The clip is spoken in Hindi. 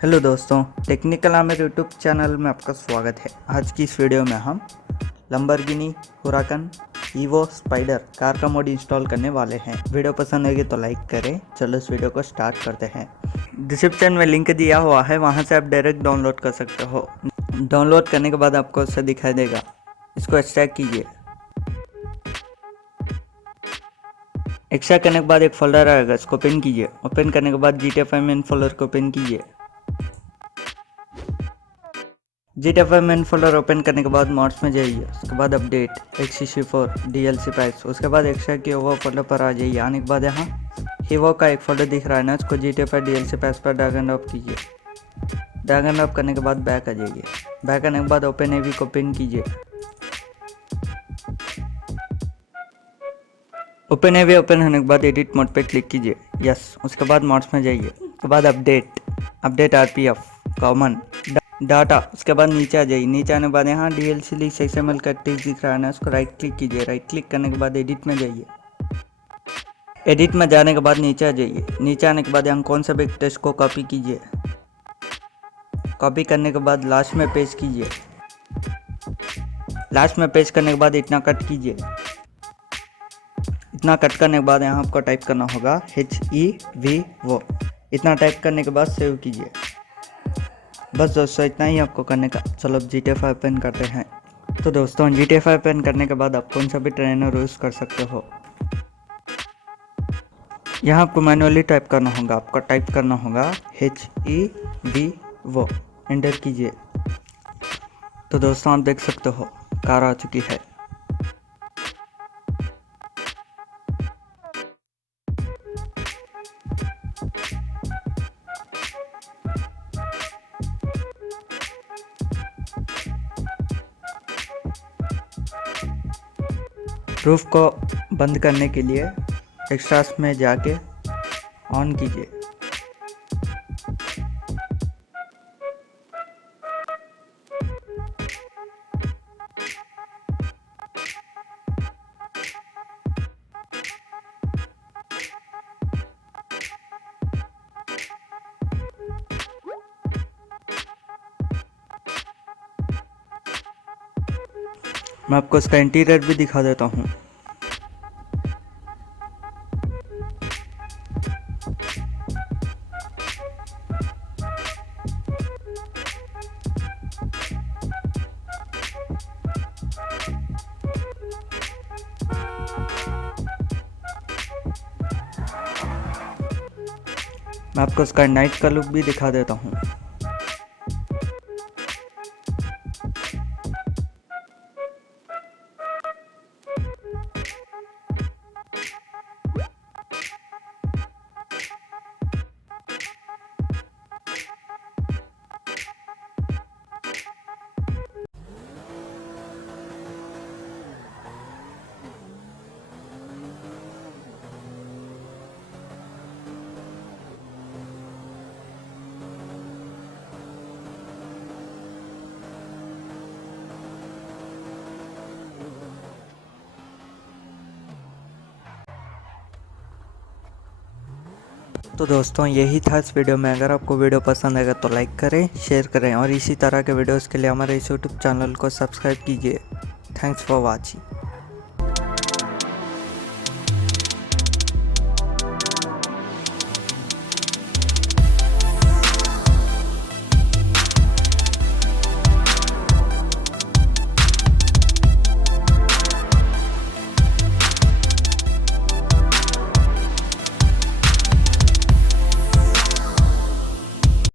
हेलो दोस्तों, टेक्निकल आमेर यूट्यूब चैनल में आपका स्वागत है। आज की इस वीडियो में हम Lamborghini Huracan evo spider car का मोड इंस्टॉल करने वाले हैं। वीडियो पसंद आएगी तो लाइक करें। चलो इस वीडियो को स्टार्ट करते हैं। डिस्क्रिप्शन में लिंक दिया हुआ है, वहां से आप डायरेक्ट डाउनलोड कर सकते हो। डाउनलोड करने के बाद आपको इससे दिखाई देगा। इसको एक्सट्रैक्ट कीजिए। एक्सट्रैक्ट करने के बाद एक फोल्डर आएगा, इसको ओपन कीजिए। ओपन करने के बाद GTA5 मेन फोल्डर को ओपन कीजिए। GTA5 मेन फोल्डर ओपन करने के बाद मॉड्स में जाइए। उसके बाद अपडेट XCC4 DLC पैक्स। उसके बाद एक्स्ट्रा के वो फोल्डर पर आ जाइए। आने के बाद यहाँ हीवो का एक फोल्डर दिख रहा है ना, उसको GTA5 DLC पैक्स पर ड्रैग एंड ड्रॉप कीजिए। ड्रैग एंड ड्रॉप करने के बाद बैक आ जाइए। बैक आने के बाद ओपन एवी को ओपन कीजिए। ओपन एवी ओपन होने के बाद एडिट मोड पे क्लिक कीजिए। यस, उसके बाद मॉड्स में जाइए। उसके बाद अपडेट RPF कॉमन डाटा। उसके बाद नीचे आ जाइए। नीचे आने के बाद यहाँ DLC लिस्ट XML का टेक्स्ट दिख रहा है ना, उसको राइट क्लिक कीजिए। राइट क्लिक करने के बाद एडिट में जाइए। एडिट में जाने के बाद नीचे आ जाइए। नीचे आने के बाद यहाँ कौन सा भी टेक्स्ट को कॉपी कीजिए। कॉपी करने के बाद लास्ट में पेस्ट कीजिए। लास्ट में पेस्ट करने के बाद इतना कट कीजिए। इतना कट करने के बाद यहाँ आपको टाइप करना होगा HEVO। इतना टाइप करने के बाद सेव कीजिए। बस दोस्तों, इतना ही आपको करने का। चलो अब GTA5 ओपन करते हैं। तो दोस्तों, GTA5 ओपन करने के बाद आप कौन सा भी ट्रेनर यूज़ कर सकते हो। यहाँ आपको मैनुअली टाइप करना होगा। आपको टाइप करना होगा HEVO। एंटर कीजिए। तो दोस्तों, आप देख सकते हो कार आ चुकी है। रूफ को बंद करने के लिए एक्स्ट्रास में जाके ऑन कीजिए। मैं आपको इसका इंटीरियर भी दिखा देता हूँ। मैं आपको इसका नाइट का लुक भी दिखा देता हूँ। तो दोस्तों, यही था इस वीडियो में। अगर आपको वीडियो पसंद आएगा तो लाइक करें, शेयर करें और इसी तरह के वीडियोस के लिए हमारे इस यूट्यूब चैनल को सब्सक्राइब कीजिए। Thanks for watching.